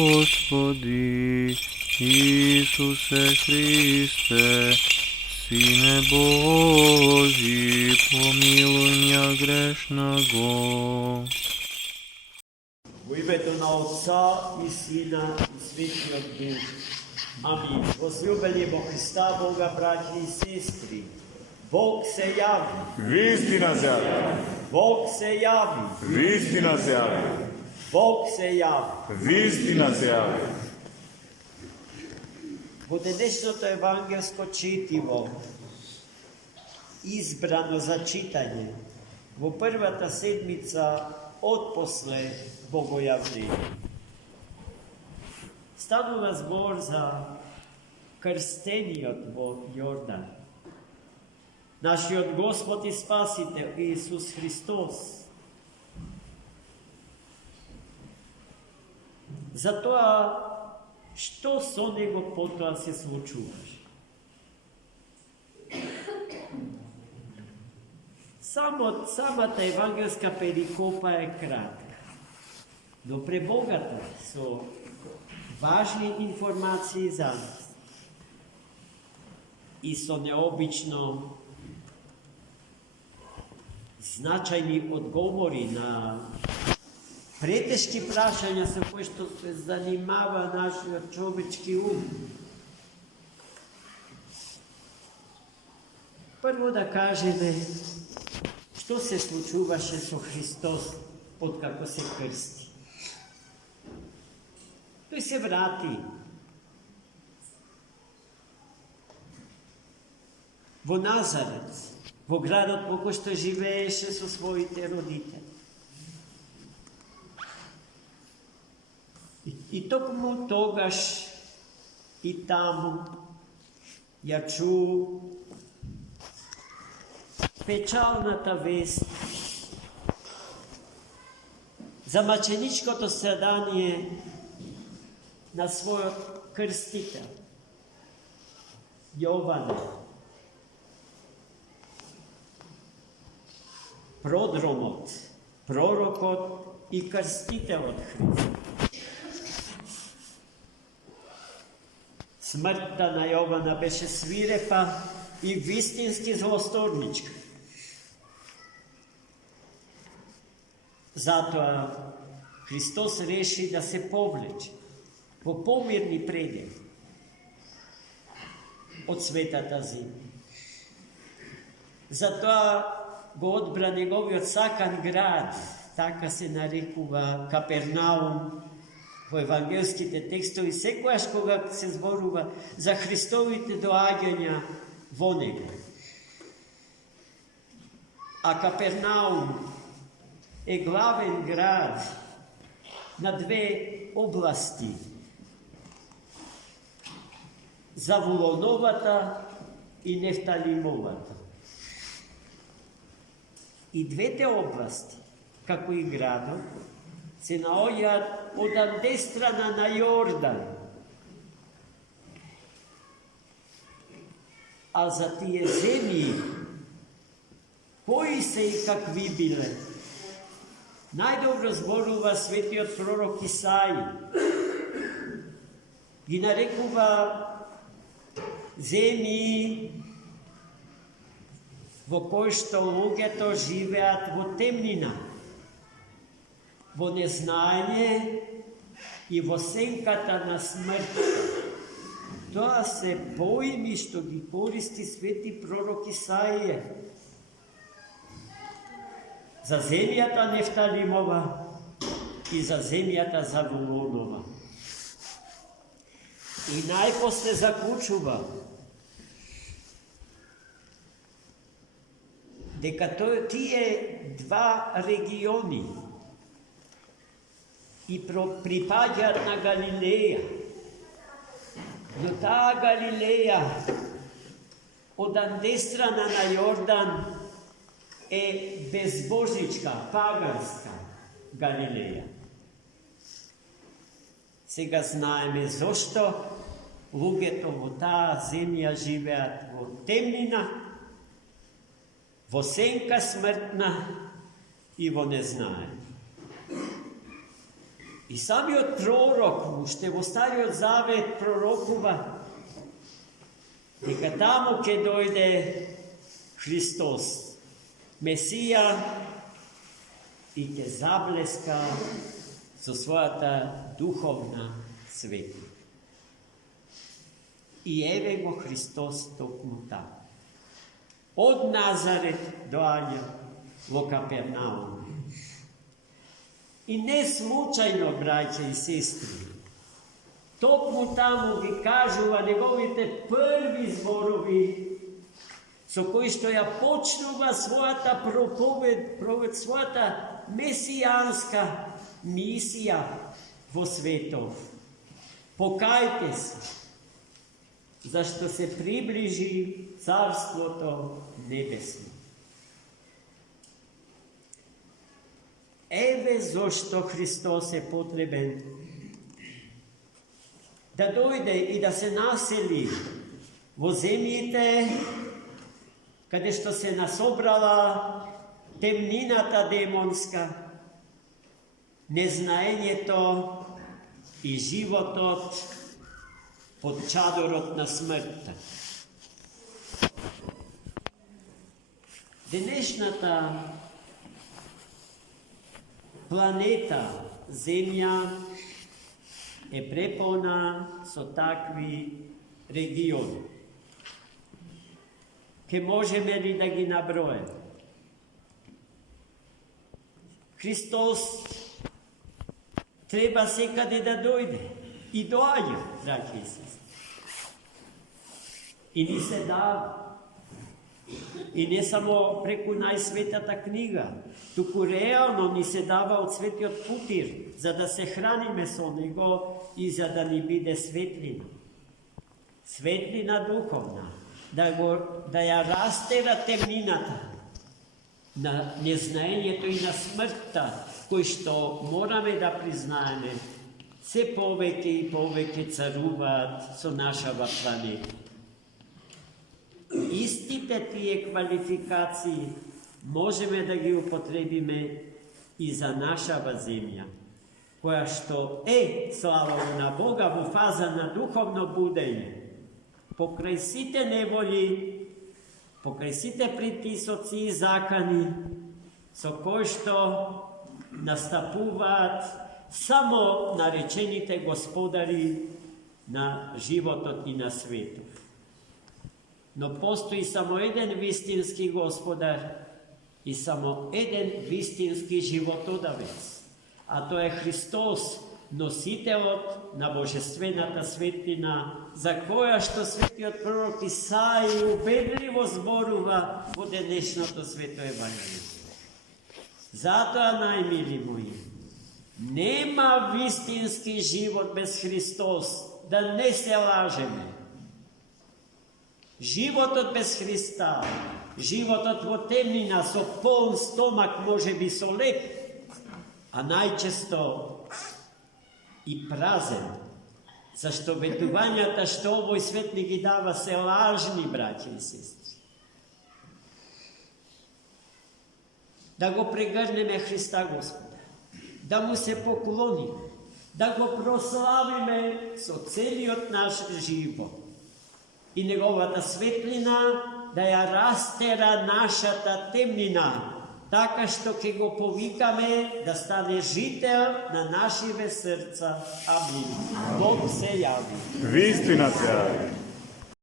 Господи Исусе Христе, Сине Божий, помилуй меня грешного. У імето на Отця і Сина і Святого Духа. Амінь. Возлюбені Христа Бога, браті і сестри, Бог се яви. Вистина зяви. Бог се яви. Вистина зяви. Бог се яви. Вистина зяви. Буде днешното евангелско читиво избрано за читanje во првата седмица од после Богојавление. Станува збор за крстениот во Јордан. Нашиот Господ и Спасител Исус Христос. Затоа што со него потоа се случуваше? Самата евангелска перикопа е кратка, но пребогата со важни информации за нас и со необично значајни одговори на претешки прашања со кои што се занимава нашиот човечки ум. Прво да кажеме што се случуваше со Христос откако се крсти. Тој се врати во Назарет, во градот во кој што живееше со своите родители. И токму тогаш и таму ја чу печалната вест за мъченичкото страдание на својот крстител Јован. Продромот, пророкот и крстителот Христ. Смртта на Јована беше свирепа и вистински злосторничка. Затоа Христос реши да се повлече во помирни предели од светата земја. Затоа го одбра неговиот сакан град, така се нарекува Капернаум во евангелските текстови, секојаш кога се зборува за Христовите доаѓања во него. А Капернаум е главен град на две области. Завулоновата и Нефталимовата. И двете области, како и градот, се наоѓаат од анде страна на Јордан. А за тие земји, кои се и какви биле, најдобро зборува светиот пророк Исаи. Ги нарекува земји во кои што луѓето живеат во темнина, во незнаење и во сенката на смрт. Тоа се поими што ги користи свети пророк Исаија. За земјата Нефталимова и за земјата Завулонова. И најпосле заклучува дека тие два региони и припаѓаат на Галилеја, но таа Галилеја од анде страна на Јордан е безбожничка, паганска Галилеја. Сега знаеме зошто луѓето во таа земја живеат во темнина, во сенка смртна и во незнаење. И самиот пророк, уште во Стариот Завет пророкува, дека таму ќе дојде Христос, Месија, и ќе заблеска со својата духовна светлина. И еве го Христос токму таму. Од Назарет доаѓа во Капернаум. И не случајно, браќа и сестри, токму таму ги кажува неговите први зборови, со кои што ја почнува својата проповед, својата месијанска мисија во светов. Покајте се, зашто се приближи Царството Небесно. Еве зошто Христос е потребен да дојде и да се насели во земјите каде што се насобрала темнината демонска, незнаењето и животот под чадорот на смртта. Денешната планета Земја е преполна со такви региони. Ке можеме ли да ги наброеме? Христос треба секаде да дојде и доаѓа, браќа и сестри. И ни се дава. И не само преку најсветата книга, туку реално ни се дава од светиот путир, за да се храниме со него и за да ни биде светлина. Светлина духовна, да ја растера темнината на незнаењето и на смртта, кои што мораме да признаеме, се повеќе и повеќе царуваат со нашава планета. Истите тие квалификации можеме да ги употребиме и за нашава земја, која што е, слава на Бога, во фаза на духовно будење, покрај сите неволи, покрај сите притисоци и закани, со кои што настапуваат само наречените господари на животот и на светот. Но постои само еден вистински господар и само еден вистински животодавец, а тоа е Христос, носителот на божествената светлина, за која што светиот пророк Исаија убедливо зборува во денешното свето евангелие. Затоа, најмили мои, нема вистински живот без Христос, да не се лажеме. Животот без Христа, животот во темнина со полн стомак, може би со леп, а најчесто и празен, зашто ветувањата што овој свет ни ги дава се лажни, браќа и сестри. Да го прегрнеме Христа Господа, да му се поклониме, да го прославиме со целиот наш живот и неговата светлина да ја растера нашата темнина, така што ќе го повикаме да стане жител на нашиве срца. Амин. Бог се јави. Вистина се јави.